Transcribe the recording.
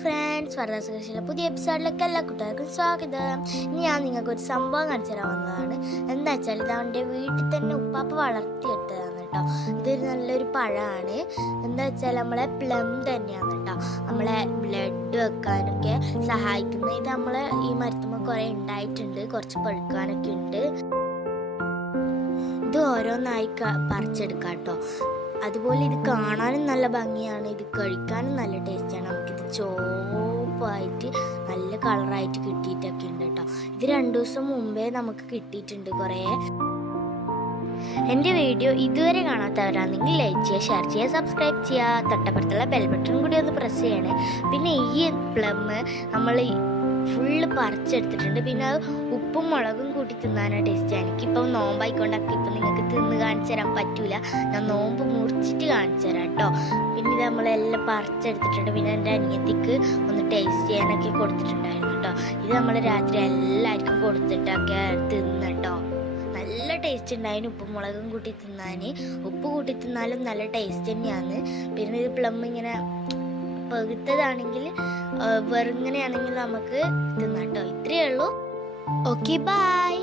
Friends Varada's കൃഷിയിലെ പുതിയ എപ്പിസോഡിലേക്ക് എല്ലാ കുട്ടികൾക്കും സ്വാഗതം. ഇനി ഞാൻ നിങ്ങൾക്ക് ഒരു സംഭവം കാണിച്ചു തരാൻ വന്നതാണ്. എന്താ വെച്ചാൽ ഇത് അവന്റെ വീട്ടിൽ തന്നെ ഉപ്പാപ്പ വളർത്തിയെടുത്തതാണ് കേട്ടോ. ഇതൊരു നല്ലൊരു പഴമാണ്. എന്താ വെച്ചാൽ നമ്മളെ പ്ലം തന്നെയാണ് കേട്ടോ. നമ്മളെ ബ്ലഡ് വെക്കാനൊക്കെ സഹായിക്കുന്ന ഇത് നമ്മൾ ഈ മരത്തുമ്പോൾ കുറേ ഉണ്ടായിട്ടുണ്ട്. കുറച്ച് പഴുക്കാനൊക്കെ ഉണ്ട്. ഇത് ഓരോന്നായി പറിച്ചെടുക്കാം കേട്ടോ. അതുപോലെ ഇത് കാണാനും നല്ല ഭംഗിയാണ്. ഇത് കഴിക്കാനും നല്ല ടേസ്റ്റാണ് നമുക്കിത് ചോപ്പായിട്ട് നല്ല കളറായിട്ട് കിട്ടിയിട്ടൊക്കെ ഉണ്ട് കേട്ടോ. ഇത് രണ്ടു ദിവസം മുമ്പേ നമുക്ക് കിട്ടിയിട്ടുണ്ട് കുറേ. എന്റെ വീഡിയോ ഇതുവരെ കാണാത്തവരാണെങ്കിൽ ലൈക്ക് ചെയ്യുക ഷെയർ ചെയ്യുക സബ്സ്ക്രൈബ് ചെയ്യുക. തൊട്ടപ്പുറത്തുള്ള ബെൽ ബട്ടൺ കൂടി ഒന്ന് പ്രസ് ചെയ്യണേ. പിന്നെ ഈ പ്ലം നമ്മൾ ഫുള്ള് പറിച്ചെടുത്തിട്ടുണ്ട്. പിന്നെ അത് ഉപ്പും മുളകും കൂട്ടി തിന്നാനാണ് ടേസ്റ്റ് എനിക്കിപ്പം നോമ്പായിക്കൊണ്ടൊക്കെ ഇപ്പം നിങ്ങൾക്ക് തിന്ന് കാണിച്ചു തരാൻ പറ്റൂല. ഞാൻ നോമ്പ് മുറിച്ചിട്ട് കാണിച്ചു തരാം കേട്ടോ. പിന്നെ ഇത് നമ്മളെല്ലാം പറിച്ചെടുത്തിട്ടുണ്ട്. പിന്നെ എന്റെ അനിയത്തിക്ക് ഒന്ന് ടേസ്റ്റ് ചെയ്യാനൊക്കെ കൊടുത്തിട്ടുണ്ടായിരുന്നു കേട്ടോ. ഇത് നമ്മൾ രാത്രി എല്ലാവർക്കും കൊടുത്തിട്ടൊക്കെ തിന്നട്ടോ നല്ല ടേസ്റ്റ് ഉണ്ടായിരുന്നു ഉപ്പും മുളകും കൂട്ടി തിന്നാൻ ഉപ്പ് കൂട്ടി തിന്നാലും നല്ല ടേസ്റ്റ് തന്നെയാണ്. പിന്നെ ഇത് പ്ലം ഇങ്ങനെ പകുത്തതാണെങ്കിൽ വെറുങ്ങനെയാണെങ്കിൽ നമുക്ക് തിന്നാട്ടോ ഇത്രയേ ഉള്ളൂ. Okay, bye.